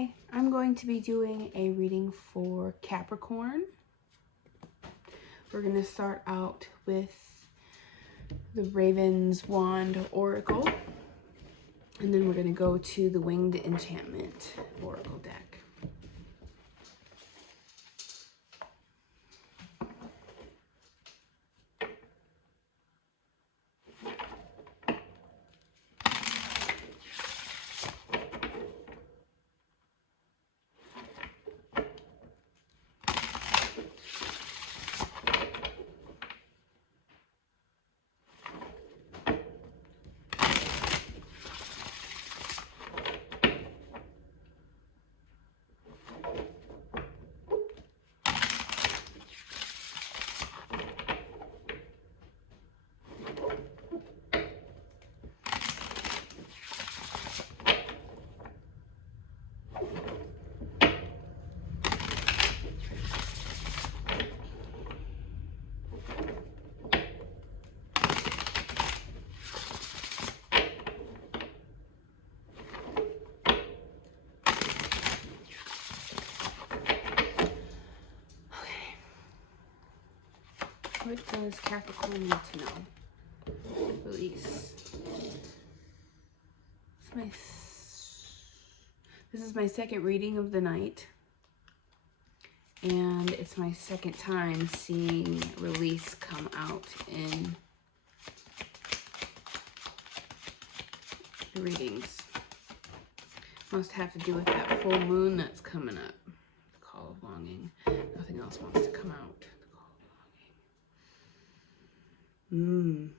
Hi, I'm going to be doing a reading for Capricorn. We're going to start out with the Raven's Wand Oracle, and then we're going to go to the Winged Enchantment Oracle deck. What does Capricorn need to know? Release. This is my second reading of the night, and it's my second time seeing release come out in the readings. Must have to do with that full moon that's coming up. The call of longing. Nothing else wants to come out. The call of longing.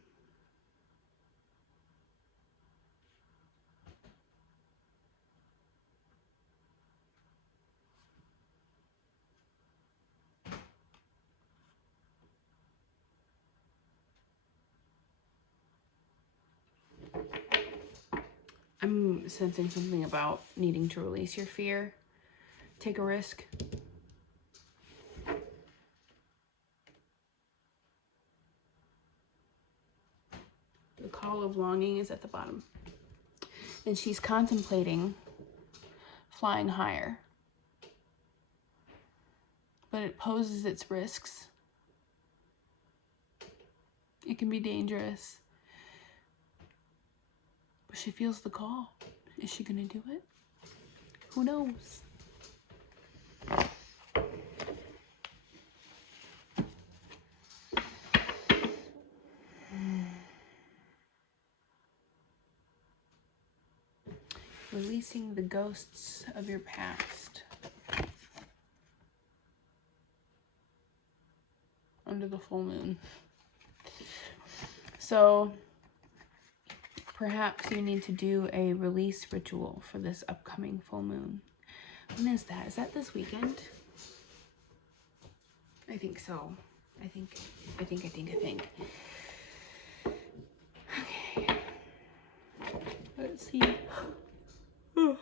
I'm sensing something about needing to release your fear. Take a risk. The call of longing is at the bottom. And she's contemplating flying higher. But it poses its risks. It can be dangerous. But she feels the call. Is she gonna do it? Who knows? Releasing the ghosts of your past. Under the full moon. So perhaps you need to do a release ritual for this upcoming full moon. When is that? Is that this weekend? I think so. I think. Okay. Let's see. Oh,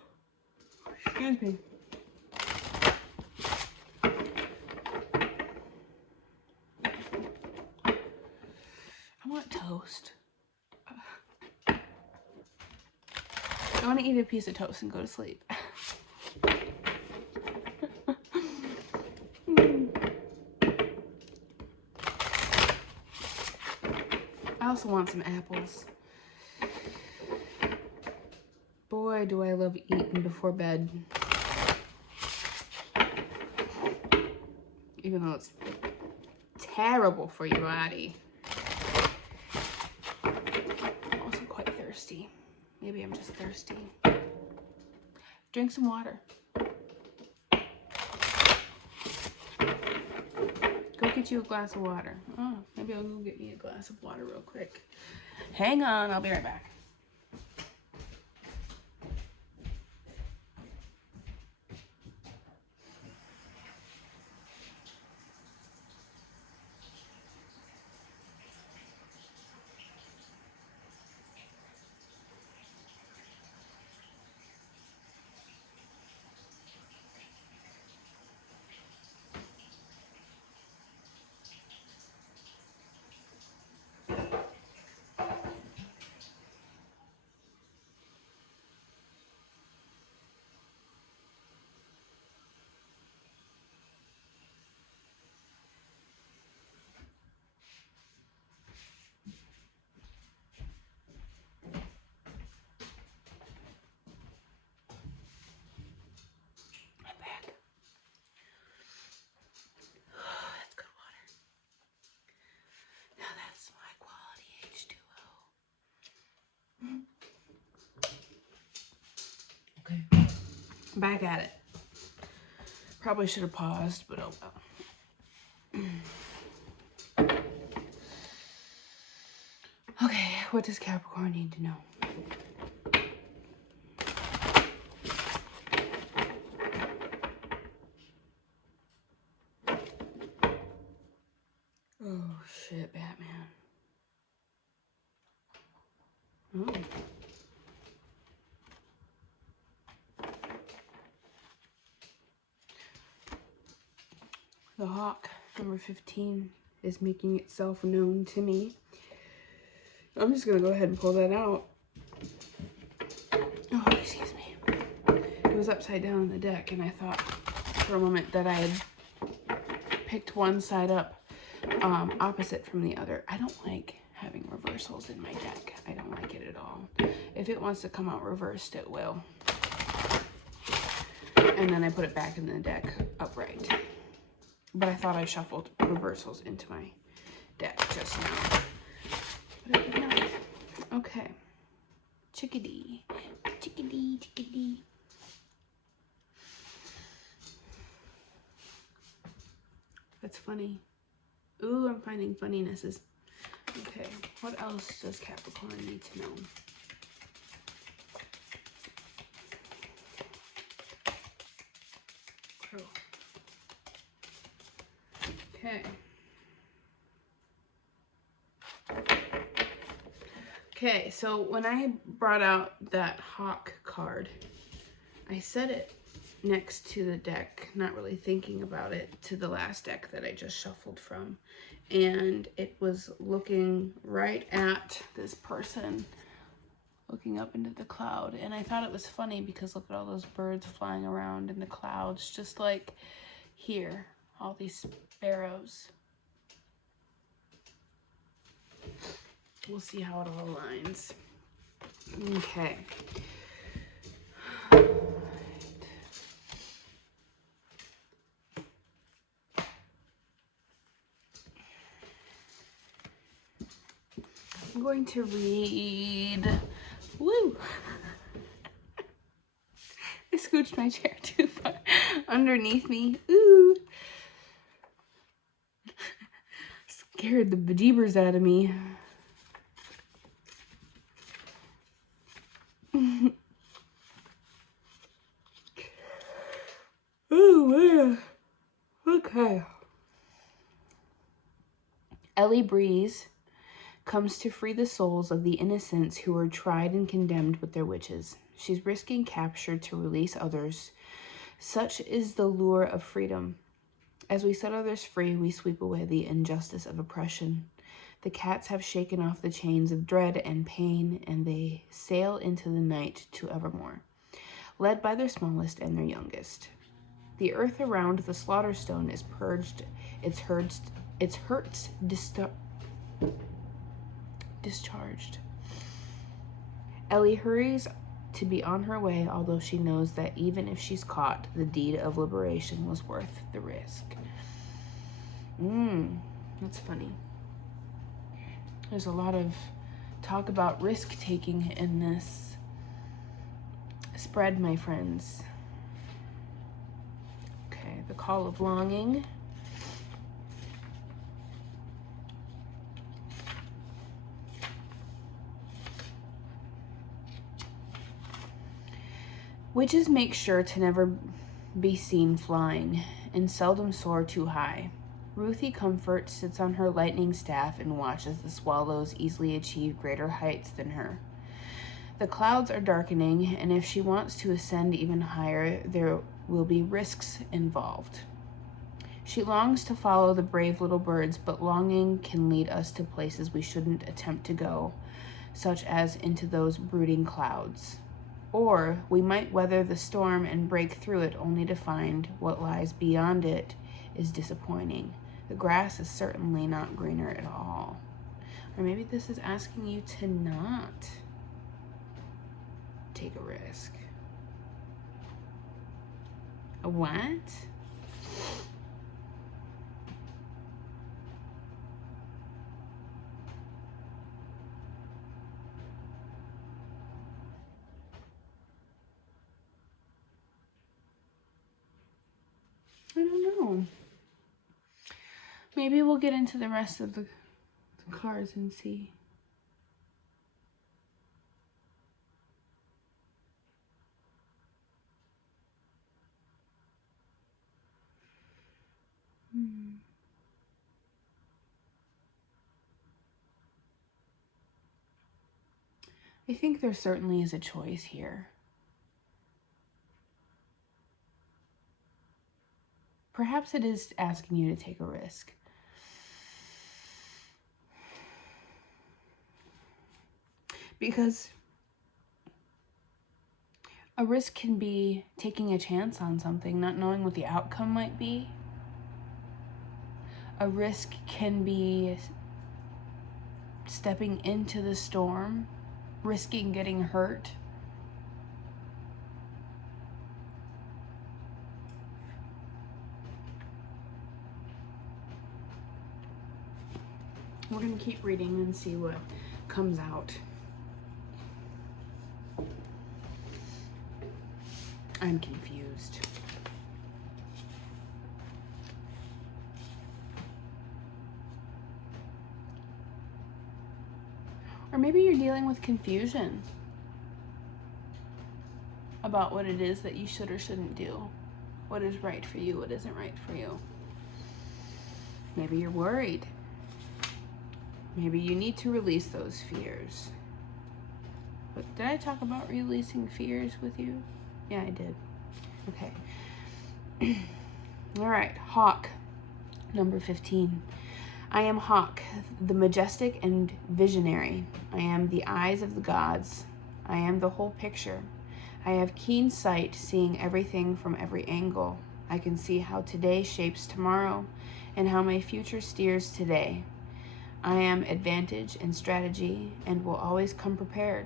excuse me. I want toast. I want to eat a piece of toast and go to sleep. I also want some apples. Boy, do I love eating before bed. Even though it's terrible for your body. I'm also quite thirsty. Maybe I'm just thirsty. Drink some water. Go get you a glass of water. Oh, maybe I'll go get me a glass of water real quick. Hang on, I'll be right back. Back at it. Probably should have paused, but oh well. Okay, what does Capricorn need to know? Oh shit, Batman. Oh. The hawk, number 15, is making itself known to me. I'm just gonna go ahead and pull that out. Oh, excuse me. It was upside down on the deck, and I thought for a moment that I had picked one side up opposite from the other. I don't like having reversals in my deck. I don't like it at all. If it wants to come out reversed, it will. And then I put it back in the deck upright. But I thought I shuffled reversals into my deck just now. But I did not. Okay. Chickadee. Chickadee, chickadee. That's funny. Ooh, I'm finding funninesses. Okay, what else does Capricorn need to know? Crow. Okay. Okay, so when I brought out that hawk card, I set it next to the deck, not really thinking about it, to the last deck that I just shuffled from. And it was looking right at this person, looking up into the cloud. And I thought it was funny because look at all those birds flying around in the clouds, just like here, all these sparrows. We'll see how it all aligns. Okay. I'm going to read. Woo! I scooched my chair too far underneath me. Ooh! Scared the bejeebers out of me. Oh man. Okay. Ellie Breeze comes to free the souls of the innocents who were tried and condemned with their witches. She's risking capture to release others. Such is the lure of freedom. As we set others free, we sweep away the injustice of oppression. The cats have shaken off the chains of dread and pain, and they sail into the night to evermore, led by their smallest and their youngest. The earth around the slaughter stone is purged, its hurts discharged. Ellie hurries to be on her way, although she knows that even if she's caught, the deed of liberation was worth the risk. That's funny. There's a lot of talk about risk-taking in this spread, my friends. Okay, the call of longing. Witches make sure to never be seen flying, and seldom soar too high. Ruthie Comfort sits on her lightning staff and watches the swallows easily achieve greater heights than her. The clouds are darkening, and if she wants to ascend even higher, there will be risks involved. She longs to follow the brave little birds, but longing can lead us to places we shouldn't attempt to go, such as into those brooding clouds. Or we might weather the storm and break through it only to find what lies beyond it is disappointing. The grass is certainly not greener at all. Or maybe this is asking you to not take a risk. A what? know. Maybe we'll get into the rest of the cards and see. I think there certainly is a choice here. Perhaps it is asking you to take a risk. Because a risk can be taking a chance on something, not knowing what the outcome might be. A risk can be stepping into the storm, risking getting hurt. We're going to keep reading and see what comes out. I'm confused. Or maybe you're dealing with confusion about what it is that you should or shouldn't do. What is right for you, what isn't right for you. Maybe you're worried. Maybe you need to release those fears. But did I talk about releasing fears with you? Yeah, I did. Okay. All right, Hawk, number 15. I am Hawk, the majestic and visionary. I am the eyes of the gods. I am the whole picture. I have keen sight, seeing everything from every angle. I can see how today shapes tomorrow and how my future steers today. I am advantage and strategy and will always come prepared.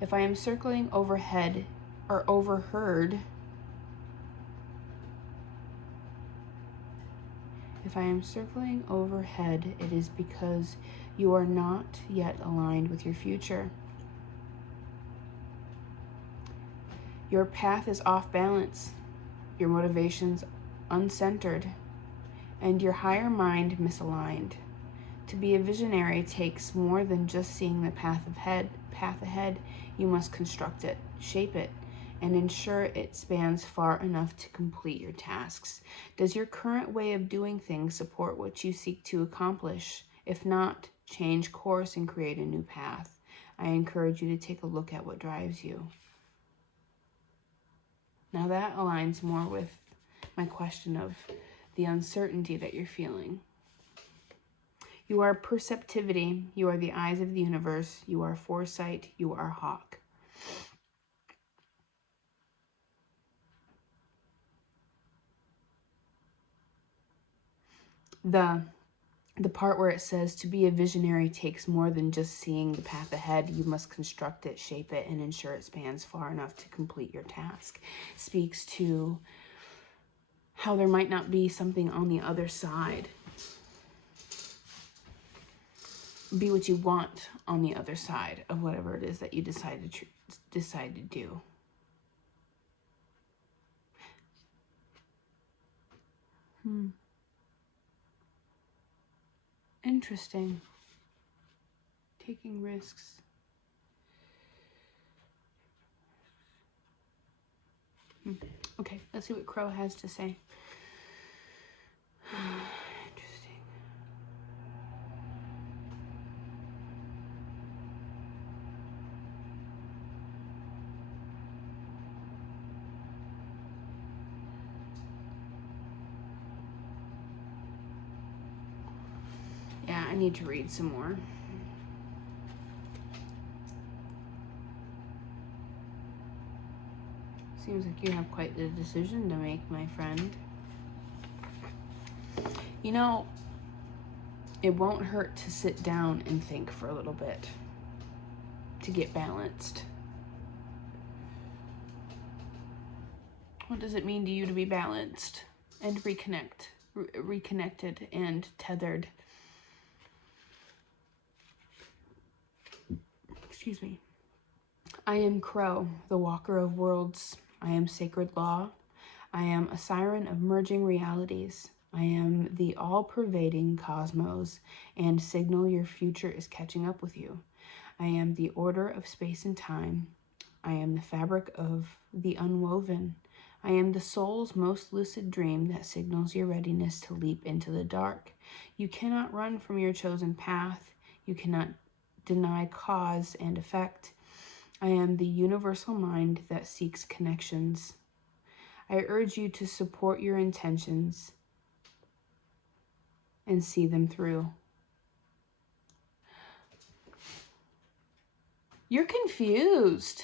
If I am circling overhead or overheard, if I am circling overhead, it is because you are not yet aligned with your future. Your path is off balance, your motivations uncentered, and your higher mind misaligned. To be a visionary takes more than just seeing the path ahead. You must construct it, shape it, and ensure it spans far enough to complete your tasks. Does your current way of doing things support what you seek to accomplish? If not, change course and create a new path. I encourage you to take a look at what drives you. Now that aligns more with my question of the uncertainty that you're feeling. You are perceptivity. You are the eyes of the universe. You are foresight. You are Hawk. The part where it says to be a visionary takes more than just seeing the path ahead. You must construct it, shape it, and ensure it spans far enough to complete your task. Speaks to how there might not be something on the other side. Be what you want on the other side of whatever it is that you decide to do. Interesting. Taking risks. Okay, let's see what Crow has to say. Interesting. Yeah, I need to read some more. Seems like you have quite the decision to make, my friend. You know, it won't hurt to sit down and think for a little bit to get balanced. What does it mean to you to be balanced and reconnected and tethered? Excuse me. I am Crow, the walker of worlds. I am sacred law. I am a siren of merging realities. I am the all-pervading cosmos and signal your future is catching up with you. I am the order of space and time. I am the fabric of the unwoven. I am the soul's most lucid dream that signals your readiness to leap into the dark. You cannot run from your chosen path. You cannot deny cause and effect. I am the universal mind that seeks connections. I urge you to support your intentions and see them through. You're confused.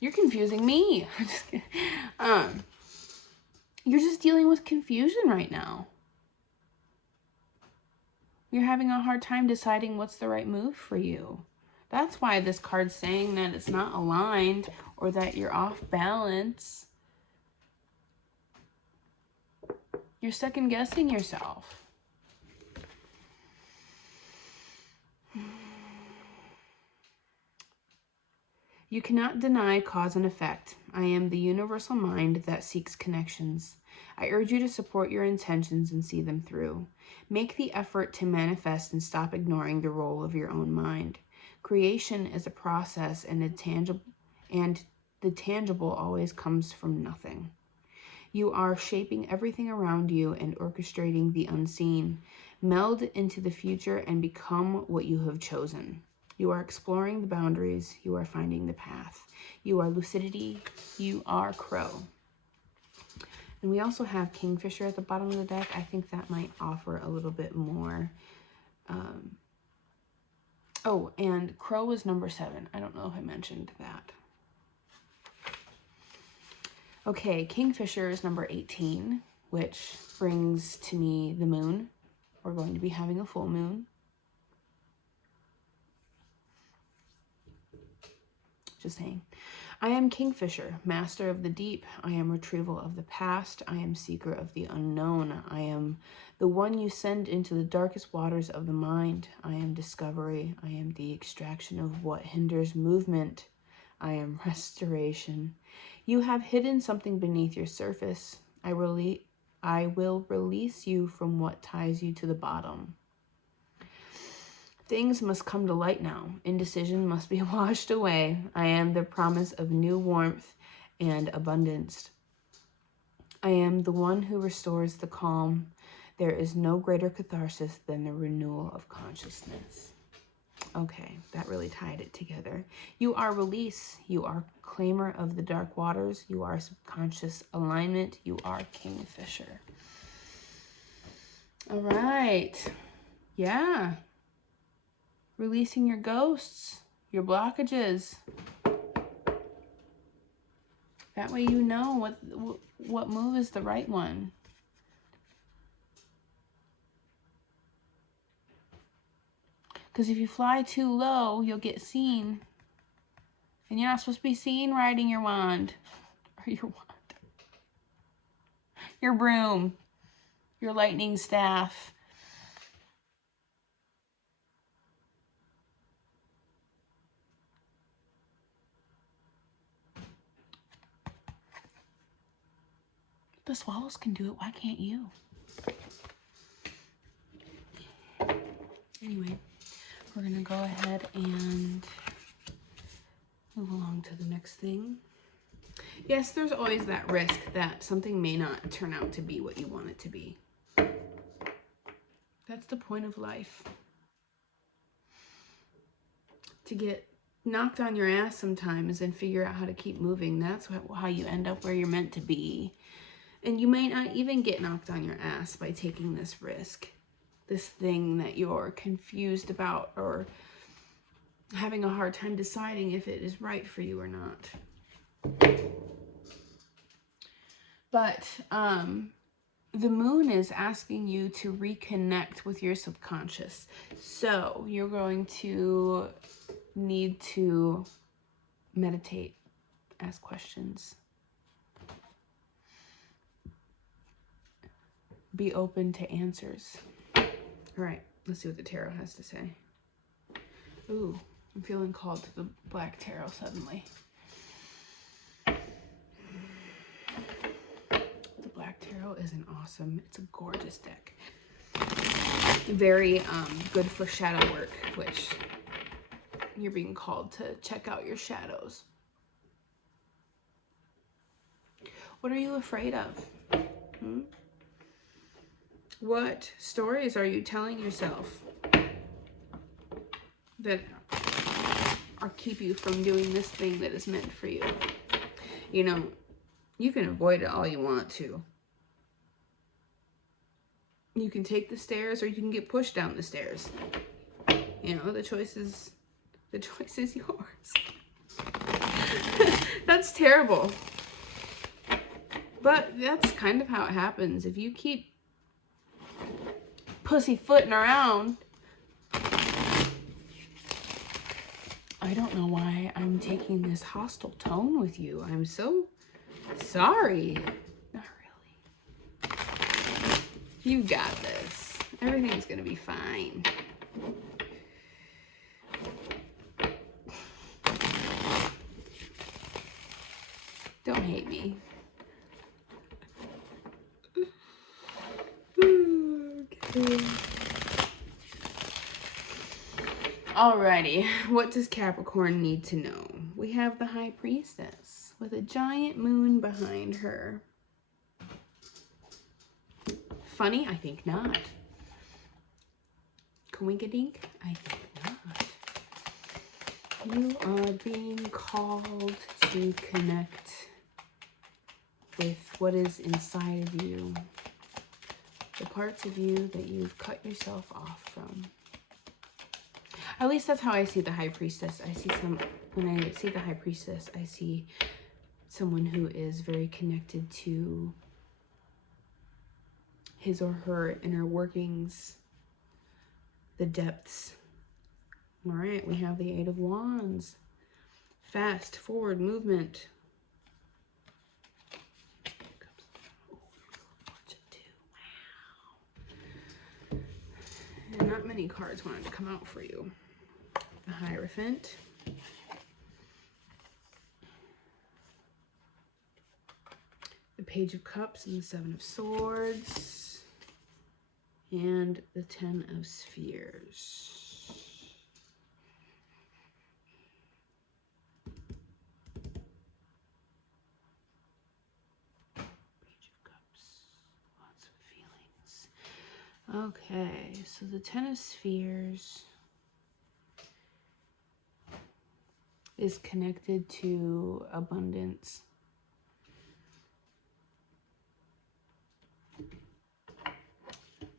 You're confusing me. I'm just kidding. You're just dealing with confusion right now. You're having a hard time deciding what's the right move for you. That's why this card's saying that it's not aligned or that you're off balance. You're second guessing yourself. You cannot deny cause and effect. I am the universal mind that seeks connections. I urge you to support your intentions and see them through. Make the effort to manifest and stop ignoring the role of your own mind. Creation is a process, and the tangible always comes from nothing. You are shaping everything around you and orchestrating the unseen. Meld into the future and become what you have chosen. You are exploring the boundaries. You are finding the path. You are lucidity. You are crow. And we also have Kingfisher at the bottom of the deck. I think that might offer a little bit more. Oh, and crow is number 7. I don't know if I mentioned that. Okay, Kingfisher is number 18, which brings to me the moon. We're going to be having a full moon. Just saying. I am Kingfisher, master of the deep. I am retrieval of the past. I am seeker of the unknown. I am the one you send into the darkest waters of the mind. I am discovery. I am the extraction of what hinders movement. I am restoration. You have hidden something beneath your surface. I will release you from what ties you to the bottom. Things must come to light now. Indecision must be washed away. I am the promise of new warmth and abundance. I am the one who restores the calm. There is no greater catharsis than the renewal of consciousness. Okay, that really tied it together. You are release. You are claimer of the dark waters. You are subconscious alignment. You are Kingfisher. All right. Yeah. Releasing your ghosts, your blockages. That way you know what move is the right one. Because if you fly too low, you'll get seen. And you're not supposed to be seen riding your wand. Or your wand. Your broom. Your lightning staff. The swallows can do it. Why can't you? Anyway, we're going to go ahead and move along to the next thing. Yes, there's always that risk that something may not turn out to be what you want it to be. That's the point of life. To get knocked on your ass sometimes and figure out how to keep moving. That's how you end up where you're meant to be. And you might not even get knocked on your ass by taking this risk. This thing that you're confused about or having a hard time deciding if it is right for you or not. But the moon is asking you to reconnect with your subconscious. So you're going to need to meditate, ask questions, be open to answers. All right, let's see what the tarot has to say. Ooh, I'm feeling called to the Black Tarot suddenly. Tarot is an awesome, it's a gorgeous deck. Very good for shadow work, which you're being called to check out your shadows. What are you afraid of? What stories are you telling yourself that are keep you from doing this thing that is meant for you? You know, you can avoid it all you want to. You can take the stairs or you can get pushed down the stairs. You know, the choice is yours. That's terrible. But that's kind of how it happens. If you keep pussyfooting around, I don't know why I'm taking this hostile tone with you. I'm so sorry. Not really. You got this. Everything's gonna be fine. Don't hate me. Okay. Alrighty, what does Capricorn need to know? We have the High Priestess with a giant moon behind her. Funny? I think not. Coinkadink? I think not. You are being called to connect with what is inside of you. The parts of you that you've cut yourself off from. At least that's how I see the High Priestess. When I see the High Priestess, I see someone who is very connected to his or her inner workings, the depths. All right, we have the Eight of Wands. Fast forward movement. Wow. And not many cards wanted to come out for you. The Hierophant. The Page of Cups and the Seven of Swords. And the Ten of Spheres. Page of Cups. Lots of feelings. Okay, so the Ten of Spheres is connected to abundance.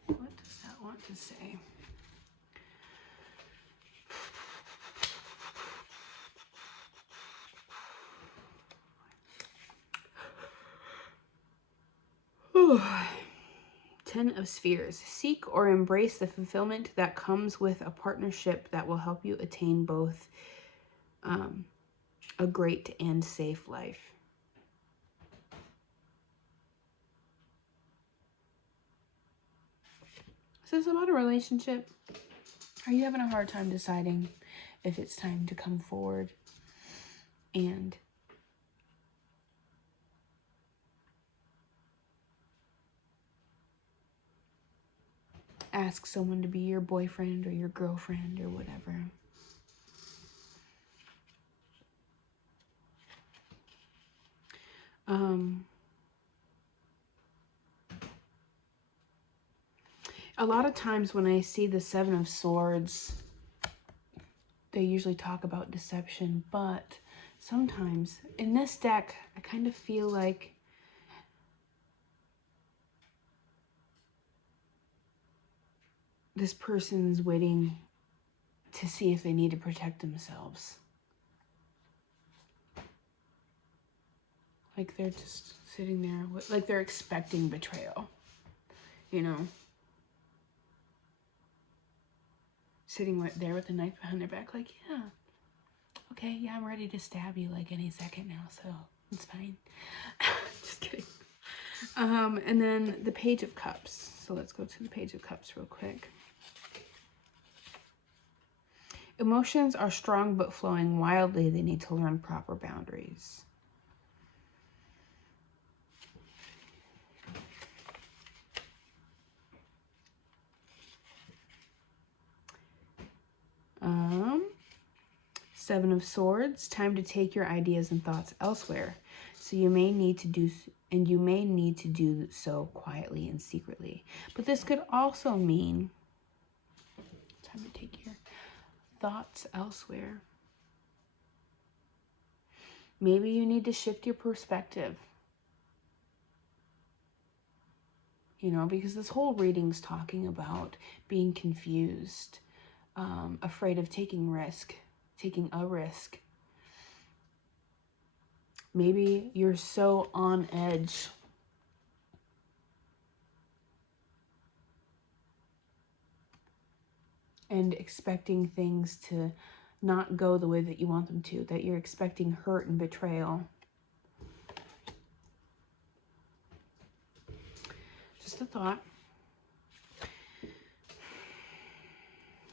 What does that want to say? Ten of Spheres. Seek or embrace the fulfillment that comes with a partnership that will help you attain both a great and safe life. Is this about a relationship? Are you having a hard time deciding if it's time to come forward and ask someone to be your boyfriend or your girlfriend or whatever? A lot of times when I see the Seven of Swords, they usually talk about deception, but sometimes in this deck, I kind of feel like this person's waiting to see if they need to protect themselves. Like they're just sitting there, like they're expecting betrayal, you know? Sitting right there with a knife behind their back, like, yeah, okay, yeah, I'm ready to stab you like any second now, so it's fine. Just kidding. And then the Page of Cups. So let's go to the Page of Cups real quick. Emotions are strong but flowing wildly. They need to learn proper boundaries. Seven of Swords, time to take your ideas and thoughts elsewhere. So you may need to do so quietly and secretly. But this could also mean time to take your thoughts elsewhere. Maybe you need to shift your perspective. You know, because this whole reading's talking about being confused, afraid of taking a risk. Maybe you're so on edge and expecting things to not go the way that you want them to, that you're expecting hurt and betrayal. Just a thought.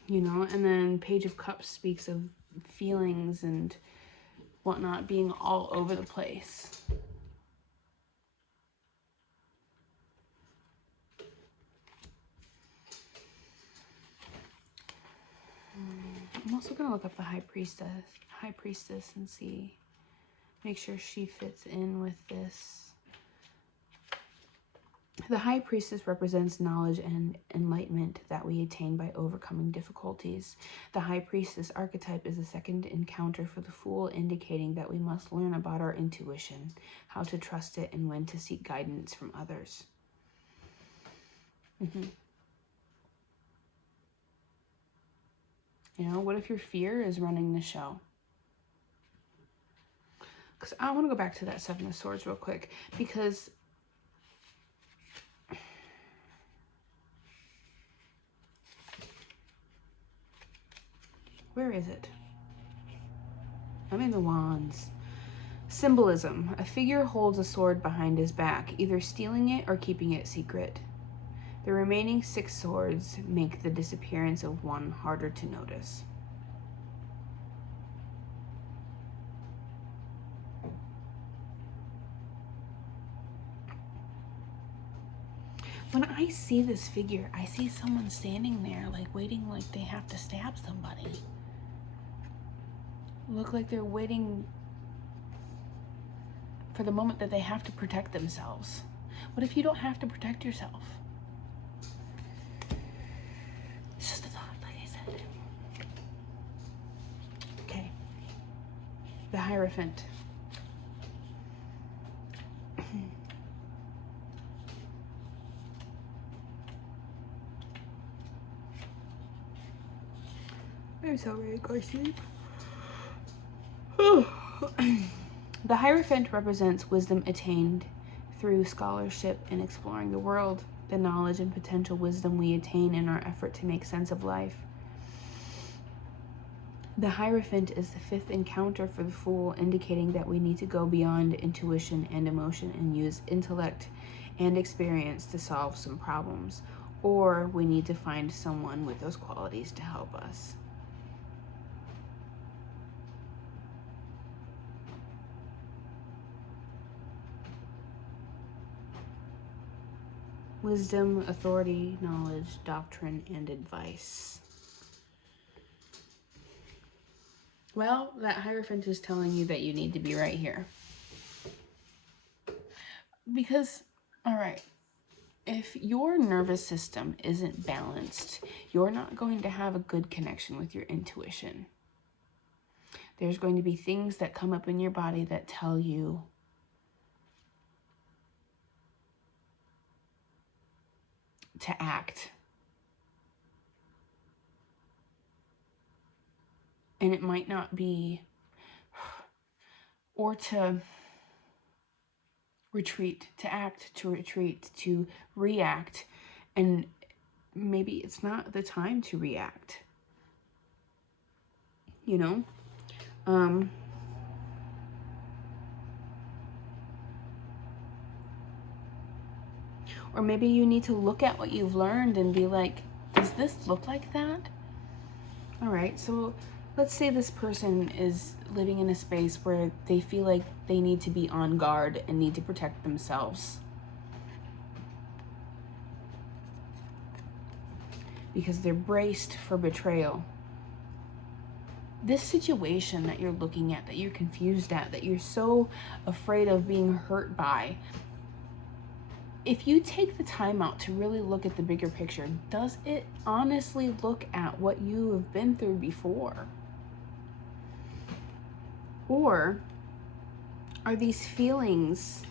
You know, and then Page of Cups speaks of feelings and whatnot being all over the place. I'm also going to look up the High Priestess and see, make sure she fits in with this. The High Priestess represents knowledge and enlightenment that we attain by overcoming difficulties. The High Priestess archetype is the second encounter for the Fool, indicating that we must learn about our intuition, how to trust it, and when to seek guidance from others. You know, what if your fear is running the show? Because I want to go back to that Seven of Swords real quick, because where is it? I'm in the Wands. Symbolism. A figure holds a sword behind his back, either stealing it or keeping it secret. The remaining 6 swords make the disappearance of one harder to notice. When I see this figure, I see someone standing there, like waiting, like they have to stab somebody. Look like they're waiting for the moment that they have to protect themselves. What if you don't have to protect yourself? It's just a thought, like I said. Okay. The Hierophant. I'm so ready to go to sleep. The Hierophant represents wisdom attained through scholarship and exploring the world, the knowledge and potential wisdom we attain in our effort to make sense of life. The Hierophant is the 5th encounter for the Fool, indicating that we need to go beyond intuition and emotion and use intellect and experience to solve some problems, or we need to find someone with those qualities to help us. Wisdom, authority, knowledge, doctrine, and advice. Well, that Hierophant is telling you that you need to be right here. Because, all right, if your nervous system isn't balanced, you're not going to have a good connection with your intuition. There's going to be things that come up in your body that tell you to act. And it might not be, or to retreat, to act, to retreat, to react. And maybe it's not the time to react. You know? Or maybe you need to look at what you've learned and be like, does this look like that? All right, so let's say this person is living in a space where they feel like they need to be on guard and need to protect themselves because they're braced for betrayal. this situation that you're looking at, that you're confused at, that you're so afraid of being hurt by, if you take the time out to really look at the bigger picture, does it honestly look at what you have been through before? Or are these feelings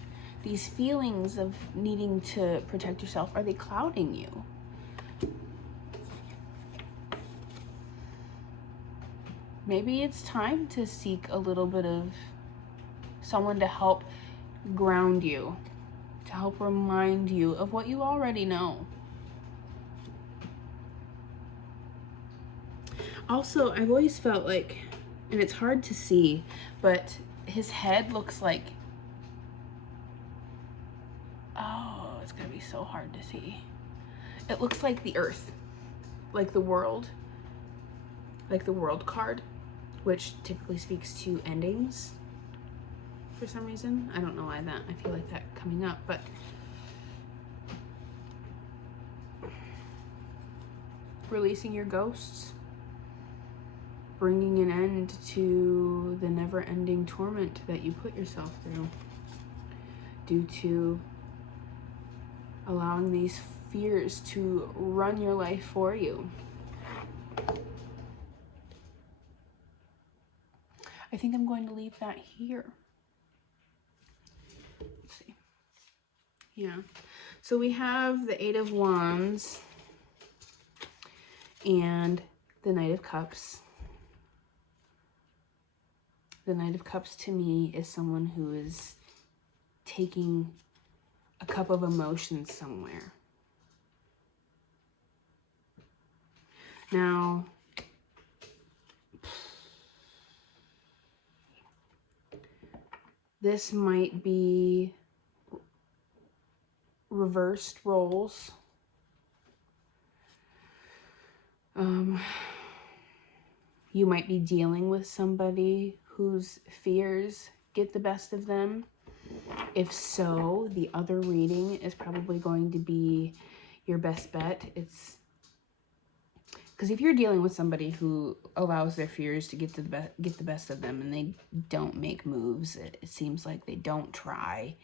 of needing to protect yourself, are they clouding you? Maybe it's time to seek a little bit of someone to help ground you, to help remind you of what you already know. Also, I've always felt like, and it's hard to see, but his head looks like, oh, it's gonna be so hard to see. It looks like the earth, like the world card, which typically speaks to endings for some reason. I don't know why that, I feel like that coming up, but releasing your ghosts, bringing an end to the never-ending torment that you put yourself through due to allowing these fears to run your life for you. I think I'm going to leave that here. Let's see. Yeah. So we have the Eight of Wands and the Knight of Cups. The Knight of Cups to me is someone who is taking a cup of emotions somewhere. Now, this might be reversed roles. You might be dealing with somebody whose fears get the best of them. If so, the other reading is probably going to be your best bet. It's because if you're dealing with somebody who allows their fears to get the best of them and they don't make moves, it seems like they don't try.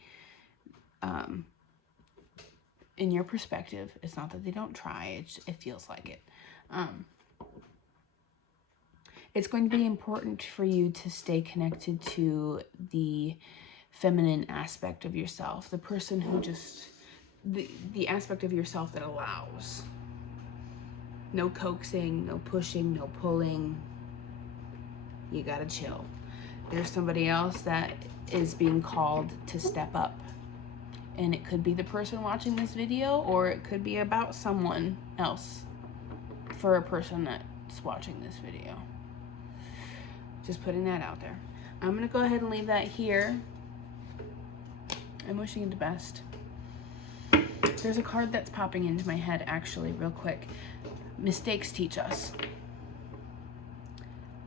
In your perspective, it's not that they don't try, it feels like it. It's going to be important for you to stay connected to the feminine aspect of yourself, the person who just, the aspect of yourself that allows. No coaxing, no pushing, no pulling. You gotta chill. There's somebody else that is being called to step up. And it could be the person watching this video, or it could be about someone else for a person that's watching this video. Just putting that out there. I'm gonna go ahead and leave that here. I'm wishing you the best. There's a card that's popping into my head actually real quick. Mistakes teach us.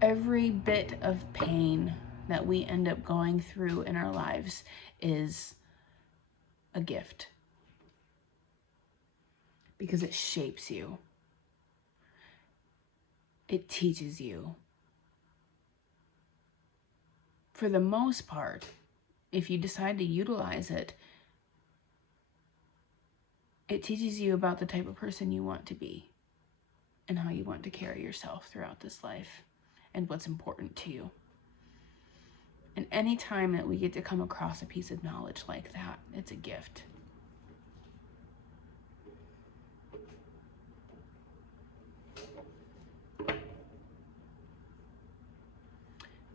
Every bit of pain that we end up going through in our lives is a gift. Because it shapes you. It teaches you. For the most part, if you decide to utilize it, it teaches you about the type of person you want to be and how you want to carry yourself throughout this life and what's important to you. And any time that we get to come across a piece of knowledge like that, it's a gift.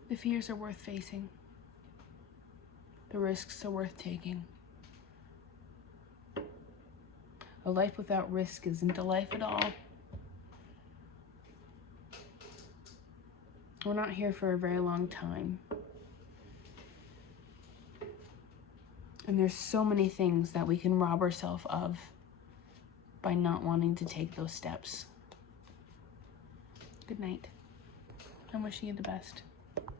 The fears are worth facing. The risks are worth taking. A life without risk isn't a life at all. We're not here for a very long time. And there's so many things that we can rob ourselves of by not wanting to take those steps. Good night. I'm wishing you the best.